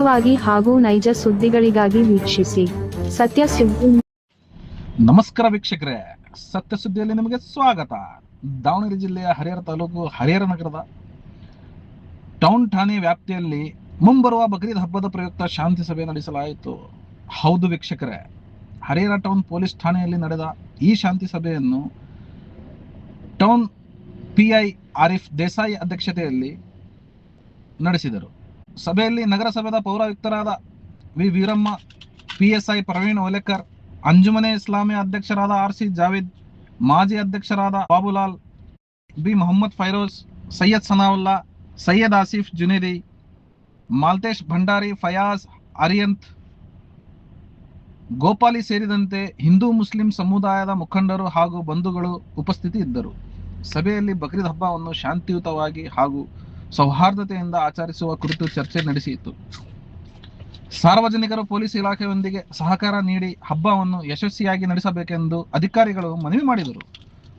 ನಿಖರವಾಗಿ ಹಾಗೂ ನೈಜ ಸುದ್ದಿಗಳಿಗಾಗಿ ವೀಕ್ಷಿಸಿ ಸತ್ಯ ಸುದ್ದಿ. ನಮಸ್ಕಾರ ವೀಕ್ಷಕರೇ, ಸತ್ಯ ಸುದ್ದಿಯಲ್ಲಿ ನಿಮಗೆ ಸ್ವಾಗತ. ದಾವಣಗೆರೆ ಜಿಲ್ಲೆಯ ಹರಿಹರ ತಾಲೂಕು ಹರಿಹರ ನಗರದ ಟೌನ್ ಠಾಣೆ ವ್ಯಾಪ್ತಿಯಲ್ಲಿ ಮುಂಬರುವ ಬಕ್ರೀದ್ ಹಬ್ಬದ ಪ್ರಯುಕ್ತ ಶಾಂತಿ ಸಭೆ ನಡೆಸಲಾಯಿತು. ಹೌದು ವೀಕ್ಷಕರೇ, ಹರಿಹರ ಟೌನ್ ಪೊಲೀಸ್ ಠಾಣೆಯಲ್ಲಿ ನಡೆದ ಈ ಶಾಂತಿ ಸಭೆಯನ್ನು ಟೌನ್ PI ಆರಿಫ್ ದೇಸಾಯಿ ಅಧ್ಯಕ್ಷತೆಯಲ್ಲಿ ನಡೆಸಿದರು. ಸಭೆಯಲ್ಲಿ ನಗರಸಭೆಯ ಪೌರಾಯುಕ್ತರಾದ ವಿ ವೀರಮ್ಮ, PSI ಪ್ರವೀಣ್ ಓಲೇಕರ್, ಅಂಜುಮನೆ ಇಸ್ಲಾಮಿ ಅಧ್ಯಕ್ಷರಾದ RC ಜಾವೇದ್, ಮಾಜಿ ಅಧ್ಯಕ್ಷರಾದ ಬಾಬುಲಾಲ್, ಬಿ ಮೊಹಮ್ಮದ್ ಫೈರೋಜ್, ಸೈಯದ್ ಸನಾವುಲ್ಲಾ, ಸೈಯದ್ ಆಸಿಫ್ ಜುನೇದಿ, ಮಾಲ್ತೇಶ್ ಭಂಡಾರಿ, ಫಯಾಜ್ ಅರಿಯಂತ್, ಗೋಪಾಲಿ ಸೇರಿದಂತೆ ಹಿಂದೂ ಮುಸ್ಲಿಂ ಸಮುದಾಯದ ಮುಖಂಡರು ಹಾಗೂ ಬಂಧುಗಳು ಉಪಸ್ಥಿತಿ ಇದ್ದರು. ಸಭೆಯಲ್ಲಿ ಬಕ್ರೀದ್ ಹಬ್ಬವನ್ನು ಶಾಂತಿಯುತವಾಗಿ ಹಾಗೂ ಸೌಹಾರ್ದತೆಯಿಂದ ಆಚರಿಸುವ ಕುರಿತು ಚರ್ಚೆ ನಡೆಸಿತು. ಸಾರ್ವಜನಿಕರು ಪೊಲೀಸ್ ಇಲಾಖೆಯೊಂದಿಗೆ ಸಹಕಾರ ನೀಡಿ ಹಬ್ಬವನ್ನು ಯಶಸ್ವಿಯಾಗಿ ನಡೆಸಬೇಕೆಂದು ಅಧಿಕಾರಿಗಳು ಮನವಿ ಮಾಡಿದರು.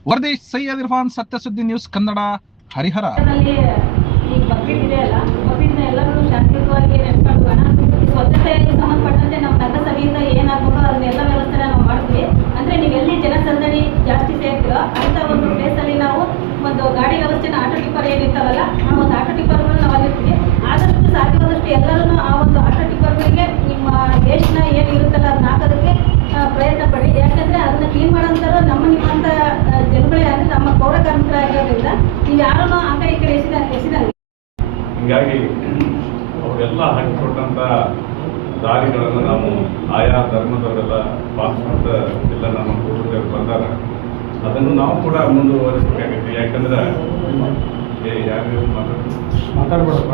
ವರದಿ ಸೈಯದ್ ಇರ್ಫಾನ್, ಸತ್ಯ ಸುದ್ದಿ ನ್ಯೂಸ್ ಕನ್ನಡ, ಹರಿಹರ. ಸ್ವಚ್ಛತೆಗೆ ಸಂಬಂಧಪಟ್ಟಂತೆ ನಮ್ಮ ನಗರಸಭೆಯಿಂದ ಏನಾಗಬೇಕು ಅದನ್ನೆಲ್ಲ ವ್ಯವಸ್ಥೆ ನಾವು ಮಾಡ್ತೀವಿ. ಅಂದರೆ ನೀವು ಎಲ್ಲಿ ಜನಸಂದಣಿ ಜಾಸ್ತಿ ಸೇರ್ತೀರೋ ಅಂಥ ಒಂದು ಪ್ಲೇಸಲ್ಲಿ ನಾವು ಒಂದು ಗಾಡಿ ವ್ಯವಸ್ಥೆನ ಆಟೋ ಟಿಪ್ಪರ್ ಏನಿರ್ತಾವಲ್ಲ ಆ ಒಂದು ಆಟೋ ಟಿಪ್ಪರ್ಗಳು ನಾವು ಅಲ್ಲಿರ್ತೀವಿ. ಆದಷ್ಟು ಸಾಧ್ಯವಾದಷ್ಟು ಎಲ್ಲರೂ ಆ ಒಂದು ಆಟೋ ಟಿಪ್ಪರ್ಗಳಿಗೆ ನಿಮ್ಮ ವೇಸ್ಟ್ನ ಏನಿರುತ್ತಲ್ಲ ಅದನ್ನ ಹಾಕೋದಕ್ಕೆ ಪ್ರಯತ್ನ ಪಡಿ. ಯಾಕಂದರೆ ಅದನ್ನ ಕ್ಲೀನ್ ಮಾಡೋಂಥವ್ರು ನಿಮ್ಮಂಥ ಜನಗಳೇ ಅಂದರೆ ನಮ್ಮ ಪೌರ ಕಾರ್ಮಿಕರಾಗಿರೋದ್ರಿಂದ ನೀವು ಯಾರೂ ಆ ಕಡೆ ಈ ಕಡೆ ಎಸಿದಂಗೆ. ಹೀಗಾಗಿ ಅವರೆಲ್ಲ ಹಾಕಿಕೊಟ್ಟಂಥ ದಾರಿಗಳನ್ನು ನಾವು ಆಯಾ ಧರ್ಮದವರೆಲ್ಲ ಪಾಲಿಸ್ಕೊಂತ ಎಲ್ಲ ನಮ್ಮ ಪೂರ್ವಜರು ಬಂದಾರ. ಅದನ್ನು ನಾವು ಕೂಡ ಮುಂದುವರಿಸಬೇಕಾಗೈತಿ. ಯಾಕಂದ್ರೆ ಯಾರು ಮಾತಾಡ್ಬೇಡಪ್ಪ,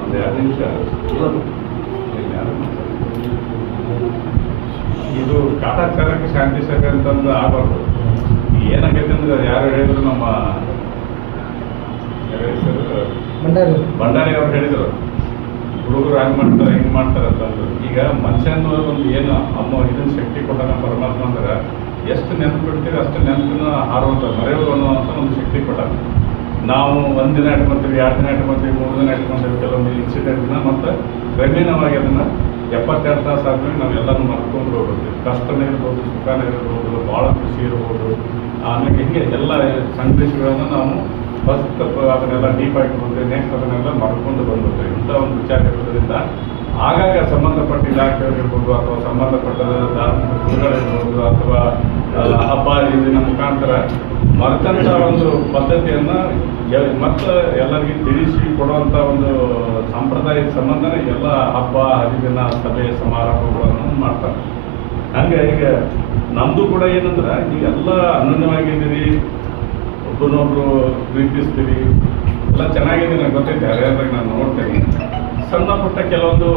ಒಂದು 2 ನಿಮಿಷ. ಇದು ಕಾಟಾಚಾರಕ್ಕೆ ಶಾಂತಿ ಸಭೆ ಅಂತಂದು ಆಗಬಾರ್ದು. ಏನಾಗೈತೆ ಅಂದ್ರೆ ಯಾರು ಹೇಳಿದ್ರು, ನಮ್ಮ ಭಂಡಾರಿ ಅವ್ರು ಹೇಳಿದರು, ಹುಡುಗರು ಹಂಗೆ ಮಾಡ್ತಾರೆ ಹಿಂಗೆ ಮಾಡ್ತಾರೆ ಅಂತಂದ್ರು. ಈಗ ಮನುಷ್ಯನ ಒಂದು ಏನು ಅಮ್ಮ ಇದನ್ನ ಶಕ್ತಿ ಕೊಟ್ಟಾನ ಪರಮಾತ್ಮ ಅಂದ್ರೆ ಎಷ್ಟು ನೆನಪು ಬಿಡ್ತೀವಿ ಅಷ್ಟು ನೆನಪನ್ನ ಹಾರುವಂಥ ಮರೆಯುವ ಅನ್ನುವಂಥ ಒಂದು ಶಕ್ತಿ ಕೊಟ್ಟಾನ. ನಾವು 1 ದಿನ ಇಟ್ಕೊತೀವಿ, 2 ದಿನ ಇಟ್ಕೊತೀವಿ, 3 ದಿನ ಇಟ್ಕೊತೀವಿ. ಕೆಲವೊಂದು ಇನ್ಸಿಡೆಂಟ್ನ ಮತ್ತು ಕ್ರಮೇಣವಾಗಿ ಅದನ್ನು 72 ತಾಸು ಆದ್ಮೇಲೆ ನಾವೆಲ್ಲರೂ ಮರ್ಕೊಂಡು ಹೋಗ್ತೀವಿ. ಕಷ್ಟನೇ ಇರ್ಬೋದು, ಸುಖನೇ ಇರ್ಬೋದು, ಭಾಳ ಖುಷಿ ಇರ್ಬೋದು. ಆಮೇಲೆ ಹಿಂಗೆ ಎಲ್ಲ ಸಂದೇಶಗಳನ್ನು ನಾವು ಫಸ್ಟ್ ಅದನ್ನೆಲ್ಲ ಡೀಪ್ ಆಗಿ ಬಂದರೆ ನೆಕ್ಸ್ಟ್ ಅದನ್ನೆಲ್ಲ ಮಾಡ್ಕೊಂಡು ಬಂದ್ಬಿಡ್ತೀವಿ. ಇಂಥ ಒಂದು ವಿಚಾರ ಇರೋದ್ರಿಂದ ಆಗಾಗ ಸಂಬಂಧಪಟ್ಟ ಇಲಾಖೆಗಳಿರ್ಬೋದು ಅಥವಾ ಸಂಬಂಧಪಟ್ಟ ಧಾರ್ಮಿಕಗಳಿರ್ಬೋದು ಅಥವಾ ಹಬ್ಬ ಇದನ್ನ ಮುಖಾಂತರ ಮರೆತಂಥ ಒಂದು ಪದ್ಧತಿಯನ್ನು ಮತ್ತು ಎಲ್ಲರಿಗೂ ತಿಳಿಸಿ ಕೊಡುವಂಥ ಒಂದು ಸಾಂಪ್ರದಾಯಿಕ ಸಂಬಂಧನೇ ಎಲ್ಲ ಹಬ್ಬ ಹರಿದಿನ ಸಭೆ ಸಮಾರಂಭಗಳನ್ನು ಮಾಡ್ತಾರೆ. ಹಂಗೆ ಈಗ ನಮ್ಮದು ಕೂಡ ಏನಂದ್ರೆ ನೀವೆಲ್ಲ ಅನನ್ಯವಾಗಿದ್ದೀರಿ, ಒಬ್ಬರನ್ನೊಬ್ರು ಪ್ರೀತಿಸ್ತೀವಿ, ಎಲ್ಲ ಚೆನ್ನಾಗಿದೆ. ನನಗೆ ಗೊತ್ತೈತೆ, ಹರಿಯಾದಾಗ ನಾನು ನೋಡ್ತೇನೆ. ಸಣ್ಣ ಪುಟ್ಟ ಕೆಲವೊಂದು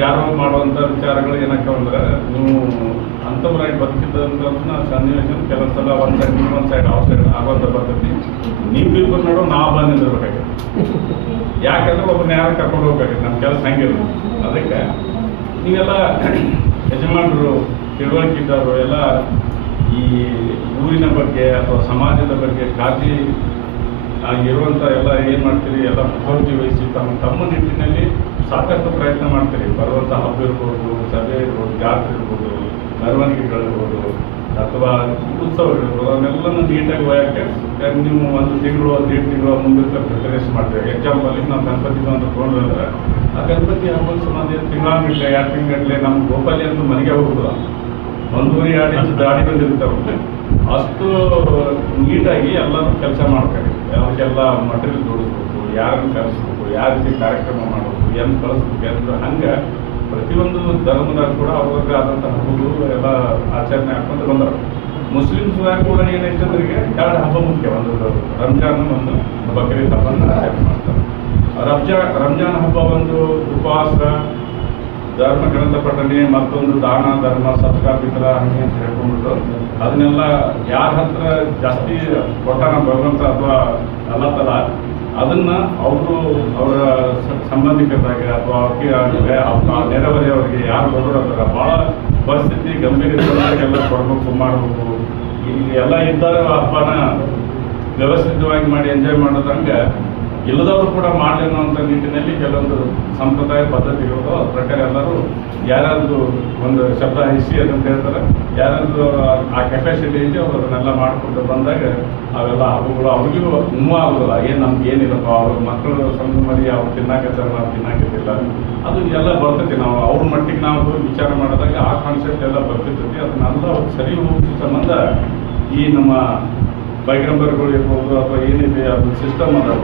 ಯಾರೋ ಮಾಡುವಂಥ ವಿಚಾರಗಳು ಏನಕ್ಕೆ ಅಂದ್ರೆ ನೀವು ಅಂಥವ್ರಾಗಿ ಬದುಕಿದ್ದಂಥ ಸನ್ನಿವೇಶ ಕೆಲವು ಸಲ ಒಂದು ಸೈಡ್ ನೀವು ಒಂದು ಸೈಡ್ ಔಟ್ ಸೈಡ್ ಆಗುವಂಥ ಪದ್ಧತಿ ನೀವಿಬ್ಬರು ನೋಡೋ ನಾವು ಬಂದಿರ್ಬೇಕಾಗಿತ್ತು. ಯಾಕಂದ್ರೆ ಒಬ್ಬರನ್ನ ಯಾರು ಕರ್ಕೊಂಡು ಹೋಗ್ಬೇಕಾಗಿತ್ತು, ನಮ್ಮ ಕೆಲಸ ಹಂಗಿಲ್ಲ. ಅದಕ್ಕೆ ನೀವೆಲ್ಲ ಯಜಮಾನರು ತಿಳುವಳಿಕೆ ಇದ್ದವರು ಎಲ್ಲ ಈ ಊರಿನ ಬಗ್ಗೆ ಅಥವಾ ಸಮಾಜದ ಬಗ್ಗೆ ಕಾಳಜಿ ಇರುವಂಥ ಎಲ್ಲ ಏನು ಮಾಡ್ತೀರಿ, ಎಲ್ಲ ಮುಖರ್ಜಿ ವಹಿಸಿ ತಮ್ಮ ನಿಟ್ಟಿನಲ್ಲಿ ಸಾಕಷ್ಟು ಪ್ರಯತ್ನ ಮಾಡ್ತೀರಿ. ಬರುವಂಥ ಹಬ್ಬ ಇರ್ಬೋದು, ಸಭೆ ಇರ್ಬೋದು, ಜಾತ್ರೆ ಇರ್ಬೋದು, ಮೆರವಣಿಗೆಗಳಿರ್ಬೋದು ಅಥವಾ ಉತ್ಸವಗಳಿರ್ಬೋದು, ಅವನ್ನೆಲ್ಲನೂ ನೀಟಾಗಿ ಒಯ್ಯೋಕ್ಕೆ ನೀವು 1 ತಿಂಗಳು 1.5 ತಿಂಗಳು ಮುಂದೆ ಪ್ರಿಪರೇಷನ್ ಮಾಡ್ತೀವಿ. ಎಕ್ಸಾಂಪಲ್ ನಾವು ಗಣಪತಿ ಅಂತ ತೊಗೊಂಡ್ರೆ ಅಂದ್ರೆ ಆ ಗಣಪತಿ ಹಬ್ಬದ ಸುಮಾರು ತಿಂಗಳಾಗಟ್ಟಲೆ 2 ತಿಂಗಳಗಟ್ಟಲೆ ನಮ್ಮ ಗೋಪಾಲಿ ಅಂತೂ ಮನೆಗೆ ಹೋಗ್ಬೋದ 1.5-2 ಇಂಚ್ ದಾಡಿ ಬಂದಿರ್ತಾವೆ. ಅಷ್ಟು ನೀಟಾಗಿ ಎಲ್ಲರೂ ಕೆಲಸ ಮಾಡ್ತಾರೆ. ಅವ್ರಿಗೆಲ್ಲ ಮಟೀರಿಯಲ್ ಜೋಡಿಸ್ಬೇಕು, ಯಾರನ್ನು ಕಳಿಸ್ಬೇಕು, ಯಾವ ರೀತಿ ಕಾರ್ಯಕ್ರಮ ಮಾಡಬೇಕು, ಏನು ಕಳಿಸ್ಬೇಕು ಅಂತ ಹಂಗೆ ಪ್ರತಿಯೊಂದು ಧರ್ಮದಾಗ ಕೂಡ ಅವ್ರಿಗೆ ಆದಂಥ ಹಬ್ಬಗಳು ಎಲ್ಲ ಆಚರಣೆ ಹಾಕೊಂಡು ಬಂದರು. ಮುಸ್ಲಿಮ್ಸ್ದಾಗ ಕೂಡ ಏನೈತೆ ಅಂದ್ರೆ 2 ಹಬ್ಬ ಮುಖ್ಯ. ಒಂದು ರಂಜಾನ್, ಒಂದು ಬಕ್ರೀದ್ ಹಬ್ಬನ ಆಚರಣೆ ಮಾಡ್ತಾರೆ. ರಂಜಾನ್ ಹಬ್ಬ ಒಂದು ಉಪವಾಸ, ಧರ್ಮ ಗ್ರಂಥ ಪಠಣೆ, ಮತ್ತೊಂದು ದಾನ ಧರ್ಮ ಸತ್ಕಾರ ಪಿತರ ಹಂಗೆ ಅಂತ ಹೇಳ್ಕೊಂಡ್ಬಿಟ್ಟು ಅದನ್ನೆಲ್ಲ ಯಾರ ಹತ್ರ ಜಾಸ್ತಿ ಕೊಟ್ಟಾನ ಭಗವಂತ ಅಥವಾ ಅಲ್ಲಾ ತಲ ಅದನ್ನು ಅವರು ಅವರ ಸಂಬಂಧಿಕರಾಗಿ ಅಥವಾ ಅವ್ರಿಗೆ ನೆರೆಹೊರೆಯವರಿಗೆ ಯಾರು ಬರೋದ್ರ ಭಾಳ ಪರಿಸ್ಥಿತಿ ಗಂಭೀರ ಎಲ್ಲ ಕೊಡಬೇಕು ಮಾಡಬೇಕು. ಇಲ್ಲಿ ಎಲ್ಲ ಇದ್ದಾಗ ಹಬ್ಬನ ವ್ಯವಸ್ಥಿತವಾಗಿ ಮಾಡಿ ಎಂಜಾಯ್ ಮಾಡೋದಂಗೆ ಇಲ್ಲದವರು ಕೂಡ ಮಾಡಲಿ ಅನ್ನೋಂಥ ನಿಟ್ಟಿನಲ್ಲಿ ಕೆಲವೊಂದು ಸಂಪ್ರದಾಯ ಪದ್ಧತಿಗಳು ಅದ್ರ ಪ್ರಕಾರ ಎಲ್ಲರೂ ಯಾರ್ಯಾರ್ದು ಒಂದು ಶಬ್ದ ಹಿಸಿ ಅಂತ ಹೇಳ್ತಾರೆ, ಯಾರ್ಯಾರ್ದು ಆ ಕೆಪಾಸಿಟಿ ಐತಿ ಅವ್ರು ಅದನ್ನೆಲ್ಲ ಮಾಡ್ಕೊಂಡು ಬಂದಾಗ ಅವೆಲ್ಲ ಹಬ್ಬಗಳು ಅವ್ರಿಗೂ ಮೂವ್ ಆಗೋದಿಲ್ಲ. ಏನು ನಮ್ಗೆ ಏನಿಲ್ಲಪ್ಪ, ಅವ್ರ ಮಕ್ಕಳು ಸಣ್ಣ ಮರಿ ಅವ್ರು ತಿನ್ನಾಕತ್ತಾರೆ, ನಾವು ತಿನ್ನಾಕತ್ತಿಲ್ಲ, ಅದು ಎಲ್ಲ ಬರ್ತೈತಿ. ನಾವು ಅವ್ರ ಮಟ್ಟಿಗೆ ನಾವು ವಿಚಾರ ಮಾಡಿದಾಗ ಆ ಕಾನ್ಸೆಪ್ಟ್ ಎಲ್ಲ ಬರ್ತಿರ್ತೈತಿ. ಅದನ್ನೆಲ್ಲ ಸರಿ ಹೋಗಿಸೋ ಸಂಬಂಧ ಈ ನಮ್ಮ ಬೈಕ್ ನಂಬರ್ಗಳು ಇರ್ಬೋದು ಅಥವಾ ಏನಿದೆ ಅದು ಸಿಸ್ಟಮ್ ಅದ